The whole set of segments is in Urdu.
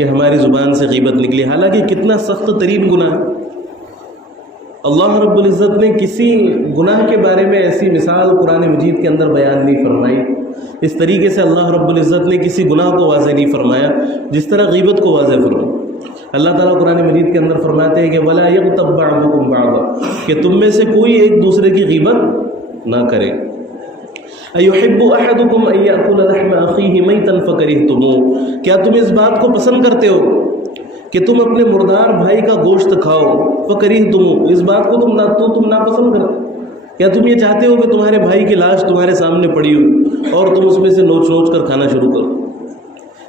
کہ ہماری زبان سے غیبت نکلی، حالانکہ کتنا سخت ترین گناہ ہے۔ اللہ رب العزت نے کسی گناہ کے بارے میں ایسی مثال قرآن مجید کے اندر بیان نہیں فرمائی، اس طریقے سے اللہ رب العزت نے کسی گناہ کو واضح نہیں فرمایا جس طرح غیبت کو واضح فرمایا۔ اللہ تعالیٰ قرآن مجید کے اندر فرماتے ہیں کہ وَلَا يَغْتَبْ بَعْضُكُمْ بَعْضًا، کہ تم میں سے کوئی ایک دوسرے کی غیبت نہ کرے۔ أَيُحِبُّ أَحَدُكُمْ أَن يَأْكُلَ لَحْمَ أَخِيهِ مَيْتًا فَكَرِهْتُمُوهُ، کیا تم اس بات کو پسند کرتے ہو کہ تم اپنے مردار بھائی کا گوشت کھاؤ؟ فَكَرِهْتُمُوهُ، اس بات کو تم ناپسند کرتے، کیا تم یہ چاہتے ہو کہ تمہارے بھائی کی لاش تمہارے سامنے پڑی ہو اور تم اس میں سے نوچ نوچ کر کھانا شروع کرو؟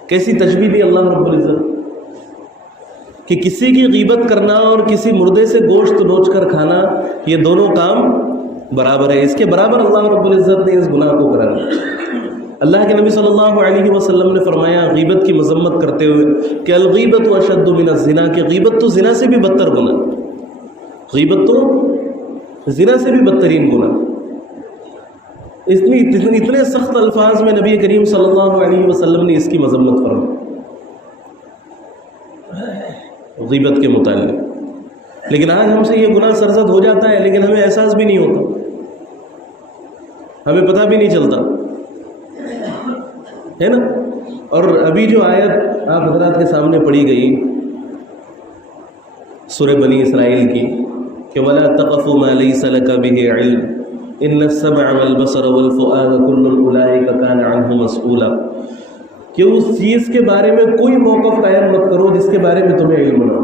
کیسی تشبیہ دی اللہ رب العزت کہ کسی کی غیبت کرنا اور کسی مردے سے گوشت نوچ کر کھانا، یہ دونوں کام برابر ہے، اس کے برابر اللہ رب العزت نے اس گناہ کو کرا۔ اللہ کے نبی صلی اللہ علیہ وسلم نے فرمایا غیبت کی مذمت کرتے ہوئے کہ الغیبت اشد من الزنا، کہ غیبت تو زنا سے بھی بدتر گناہ، غیبت تو زنا سے بھی بدترین گناہ۔ اتنے سخت الفاظ میں نبی کریم صلی اللہ علیہ وسلم نے اس کی مذمت فرمائی غیبت کے متعلق۔ لیکن آج ہم سے یہ گناہ سرزد ہو جاتا ہے، لیکن ہمیں احساس بھی نہیں ہوتا، ہمیں پتہ بھی نہیں چلتا ہے نا۔ اور ابھی جو آیت آپ حضرات کے سامنے پڑھی گئی سورہ بنی اسرائیل کی کہ وَلَا تَقْفُ مَا لَيْسَ لَكَ بِهِ عِلْمٌ إِنَّ السَّمْعَ وَالْبَصَرَ وَالْفُؤَادَ كُلُّ أُولَٰئِكَ كَانَ عَنْهُ مسؤولا، کہ اس چیز کے بارے میں کوئی موقف قائم مت کرو جس کے بارے میں تمہیں علم نہ ہو،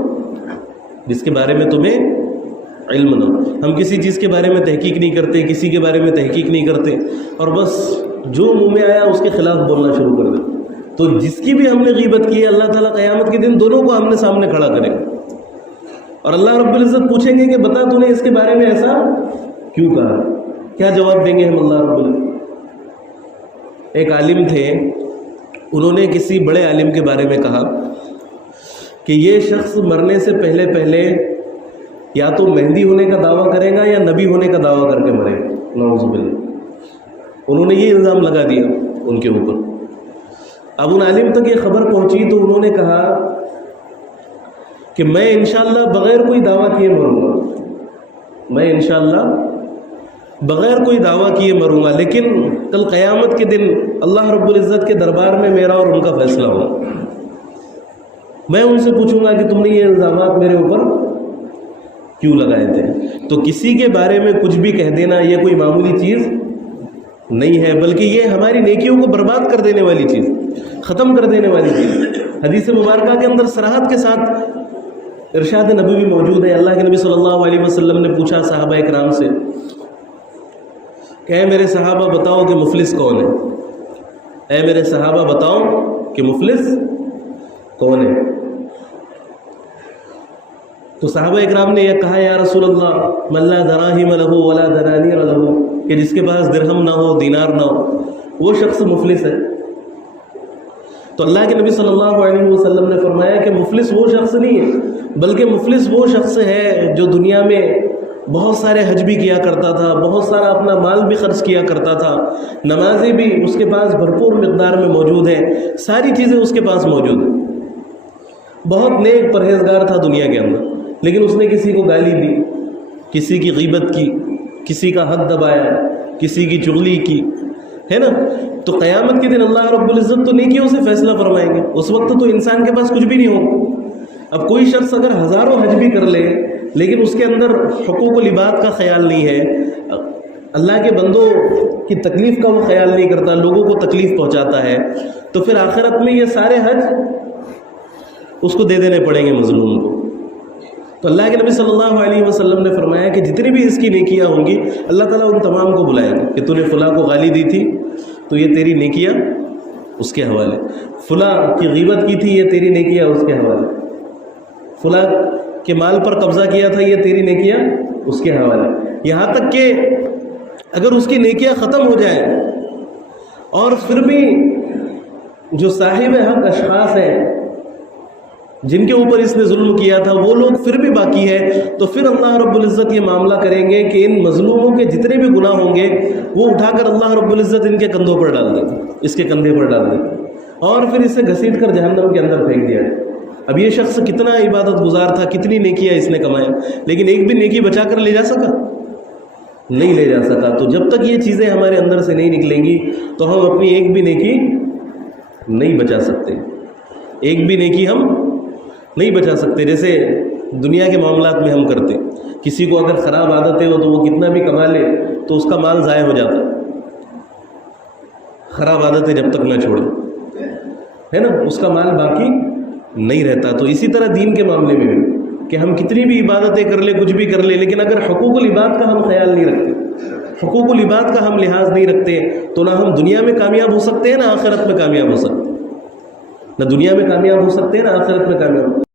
جس کے بارے میں تمہیں علم نہ ہو۔ ہم کسی چیز کے بارے میں تحقیق نہیں کرتے، کسی کے بارے میں تحقیق نہیں کرتے، اور بس جو منہ میں آیا اس کے خلاف بولنا شروع کر دیتے۔ تو جس کی بھی ہم نے غیبت کی ہے، اللہ تعالیٰ قیامت کے دن دونوں کو آمنے سامنے کھڑا کرے گا، اور اللہ رب العزت پوچھیں گے کہ بتا تو نے اس کے بارے میں ایسا کیوں کہا؟ کیا جواب دیں گے ہم اللہ رب العزت؟ ایک عالم تھے، انہوں نے کسی بڑے عالم کے بارے میں کہا کہ یہ شخص مرنے سے پہلے پہلے یا تو مہدی ہونے کا دعویٰ کرے گا یا نبی ہونے کا دعویٰ کر کے مرے گا، نعوذ باللہ۔ انہوں نے یہ الزام لگا دیا ان کے اوپر۔ اب ان عالم تک یہ خبر پہنچی تو انہوں نے کہا کہ میں انشاءاللہ بغیر کوئی دعویٰ کیے مروں گا، میں انشاءاللہ بغیر کوئی دعویٰ کیے مروں گا، لیکن کل قیامت کے دن اللہ رب العزت کے دربار میں میرا اور ان کا فیصلہ ہوگا۔ میں ان سے پوچھوں گا کہ تم نے یہ الزامات میرے اوپر کیوں لگائے تھے؟ تو کسی کے بارے میں کچھ بھی کہہ دینا یہ کوئی معمولی چیز نہیں ہے، بلکہ یہ ہماری نیکیوں کو برباد کر دینے والی چیز، ختم کر دینے والی چیز۔ حدیث مبارکہ کے اندر صراحت کے ساتھ ارشاد نبوی موجود ہے۔ اللہ کے نبی صلی اللہ علیہ وسلم نے پوچھا صحابہ اکرام سے کہ اے میرے صحابہ بتاؤ کہ مفلس کون ہے؟ اے میرے صحابہ بتاؤ کہ مفلس کون ہے؟ تو صحابہ اکرام نے یہ کہا یا رسول اللہ من لا دراہم لہ ولا دنانیر لہ، کہ جس کے پاس درہم نہ ہو دینار نہ ہو وہ شخص مفلس ہے۔ تو اللہ کے نبی صلی اللہ علیہ وسلم نے فرمایا کہ مفلس وہ شخص نہیں ہے، بلکہ مفلس وہ شخص ہے جو دنیا میں بہت سارے حج بھی کیا کرتا تھا، بہت سارا اپنا مال بھی خرچ کیا کرتا تھا، نمازیں بھی اس کے پاس بھرپور مقدار میں موجود ہیں، ساری چیزیں اس کے پاس موجود ہیں، بہت نیک پرہیزگار تھا دنیا کے اندر، لیکن اس نے کسی کو گالی دی، کسی کی غیبت کی، کسی کا حق دبایا، کسی کی چغلی کی، ہے نا۔ تو قیامت کے دن اللہ رب العزت تو نیکیوں سے فیصلہ فرمائیں گے، اس وقت تو انسان کے پاس کچھ بھی نہیں ہوگا۔ اب کوئی شخص اگر ہزاروں حج بھی کر لے لیکن اس کے اندر حقوق و لباد کا خیال نہیں ہے، اللہ کے بندوں کی تکلیف کا وہ خیال نہیں کرتا، لوگوں کو تکلیف پہنچاتا ہے، تو پھر آخرت میں یہ سارے حج اس کو دے دینے پڑیں گے مظلوم کو۔ تو اللہ کے نبی صلی اللہ علیہ وسلم نے فرمایا کہ جتنی بھی اس کی نیکیاں ہوں گی اللہ تعالیٰ ان تمام کو بلائے گا کہ تو نے فلاں کو گالی دی تھی تو یہ تیری نیکیاں اس کے حوالے، فلاں کی غیبت کی تھی یہ تیری نیکیاں اس کے حوالے، فلاں کے مال پر قبضہ کیا تھا یہ تیری نیکیاں اس کے حوالے، یہاں تک کہ اگر اس کی نیکیاں ختم ہو جائیں اور پھر بھی جو صاحب حق اشخاص ہیں جن کے اوپر اس نے ظلم کیا تھا وہ لوگ پھر بھی باقی ہے، تو پھر اللہ رب العزت یہ معاملہ کریں گے کہ ان مظلوموں کے جتنے بھی گناہ ہوں گے وہ اٹھا کر اللہ رب العزت ان کے کندھوں پر ڈال دے گا، اس کے کندھے پر ڈال دے گا، اور پھر اسے گھسیٹ کر جہنم کے اندر پھینک دیا۔ اب یہ شخص کتنا عبادت گزار تھا، کتنی نیکیاں اس نے کمایا، لیکن ایک بھی نیکی بچا کر لے جا سکا؟ نہیں لے جا سکا۔ تو جب تک یہ چیزیں ہمارے اندر سے نہیں نکلیں گی تو ہم اپنی ایک بھی نیکی نہیں بچا سکتے، ایک بھی نیکی ہم نہیں بچا سکتے۔ جیسے دنیا کے معاملات میں ہم کرتے، کسی کو اگر خراب عادتیں ہو تو وہ کتنا بھی کما لے تو اس کا مال ضائع ہو جاتا، خراب عادتیں جب تک نہ چھوڑے، ہے نا، اس کا مال باقی نہیں رہتا۔ تو اسی طرح دین کے معاملے میں بھی کہ ہم کتنی بھی عبادتیں کر لیں، کچھ بھی کر لیں، لیکن اگر حقوق العباد کا ہم خیال نہیں رکھتے، حقوق العباد کا ہم لحاظ نہیں رکھتے، تو نہ ہم دنیا میں کامیاب ہو سکتے ہیں نہ آخرت میں کامیاب ہو سکتے ہیں، نہ دنیا میں کامیاب ہو سکتے ہیں نہ آخرت میں کامیاب